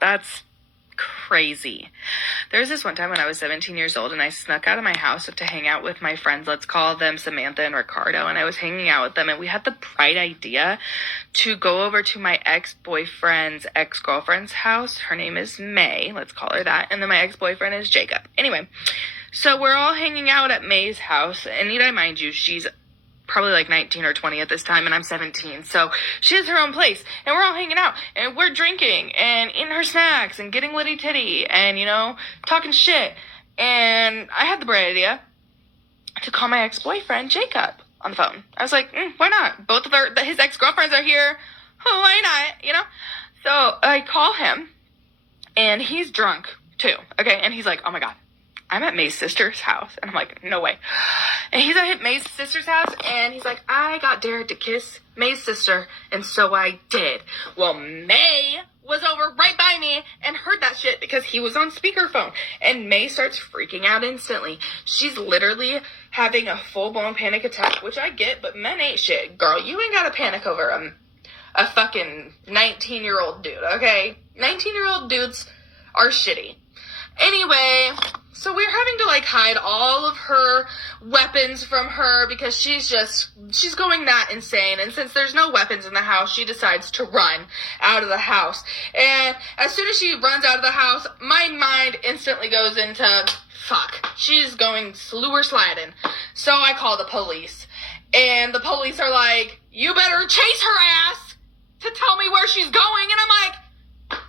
That's crazy. There was this one time when I was 17 years old and I snuck out of my house to hang out with my friends. Let's call them Samantha and Ricardo. And I was hanging out with them and we had the bright idea to go over to my ex-boyfriend's ex-girlfriend's house. Her name is May. Let's call her that. And then my ex-boyfriend is Jacob. Anyway, so we're all hanging out at May's house. And need I mind you, she's probably like 19 or 20 at this time, and I'm 17. So she has her own place, and we're all hanging out, and we're drinking, and eating her snacks, and getting litty titty, and, talking shit. And I had the bright idea to call my ex-boyfriend, Jacob, on the phone. I was like, why not? Both of his ex-girlfriends are here. Oh, why not, So I call him, and he's drunk, too, okay? And he's like, oh my God, I'm at May's sister's house. And I'm like, no way. And he's at May's sister's house, and he's like, I got dared to kiss May's sister, and so I did. Well, May was over right by me and heard that shit because he was on speakerphone. And May starts freaking out instantly. She's literally having a full-blown panic attack, which I get, but men ain't shit. Girl, you ain't got to panic over a fucking 19-year-old dude, okay? 19-year-old dudes are shitty. Anyway, so we're having to hide all of her weapons from her because she's going that insane. And since there's no weapons in the house, she decides to run out of the house. And as soon as she runs out of the house, my mind instantly goes into, fuck, she's going slewer sliding. So I call the police. And the police are like, you better chase her ass to tell me where she's going. And I'm like,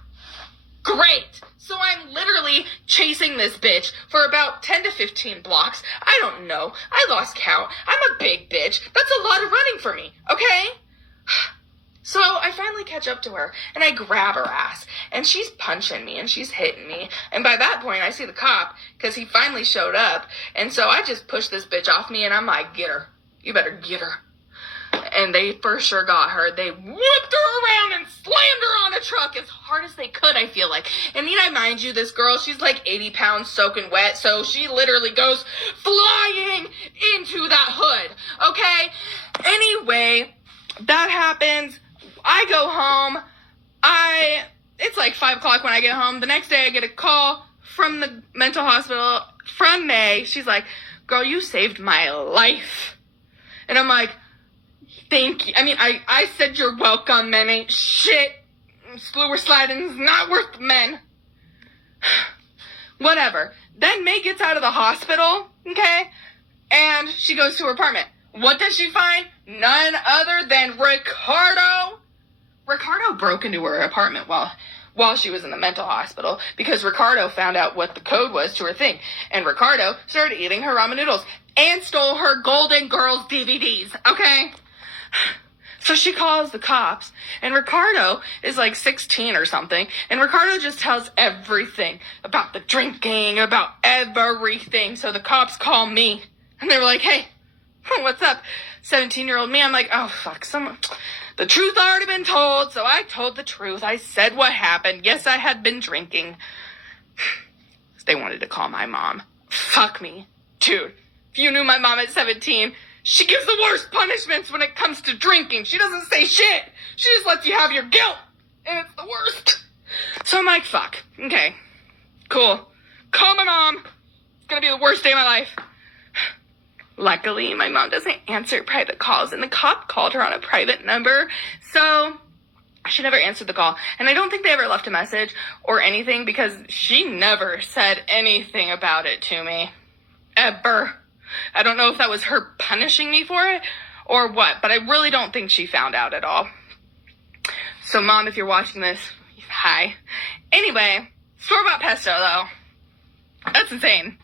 great. So I'm literally chasing this bitch for about 10 to 15 blocks. I don't know. I lost count. I'm a big bitch. That's a lot of running for me, okay? So I finally catch up to her, and I grab her ass, and she's punching me, and she's hitting me. And by that point, I see the cop, because he finally showed up. And so I just push this bitch off me, and I'm like, get her. You better get her. And they for sure got her. They whipped her around and slammed her on a truck as hard as they could, I feel like. And need I mind you, this girl, she's like 80 pounds soaking wet, so she literally goes flying into that hood, okay? Anyway, that happens. I go home. It's like 5 o'clock when I get home. The next day I get a call from the mental hospital from May. She's like, girl, you saved my life. And I'm like, thank you. I mean, I said you're welcome, men ain't shit. Slewer sliding's not worth men. Whatever. Then May gets out of the hospital, okay? And she goes to her apartment. What does she find? None other than Ricardo. Ricardo broke into her apartment while she was in the mental hospital because Ricardo found out what the code was to her thing. And Ricardo started eating her ramen noodles and stole her Golden Girls DVDs, okay? So she calls the cops, and Ricardo is like 16 or something, and Ricardo just tells everything about the drinking, about everything. So the cops call me, and they were like, hey, what's up? 17-year-old me. I'm like, oh, fuck, the truth already been told, so I told the truth. I said what happened. Yes, I had been drinking. They wanted to call my mom. Fuck me. Dude, if you knew my mom at 17... she gives the worst punishments when it comes to drinking. She doesn't say shit. She just lets you have your guilt. And it's the worst. So I'm like, fuck. Okay. Cool. Call my mom. It's gonna be the worst day of my life. Luckily, my mom doesn't answer private calls, and the cop called her on a private number. So she never answered the call. And I don't think they ever left a message or anything because she never said anything about it to me. Ever. I don't know if that was her punishing me for it or what, but I really don't think she found out at all. So, Mom, if you're watching this, hi. Anyway, store-bought pesto, though. That's insane.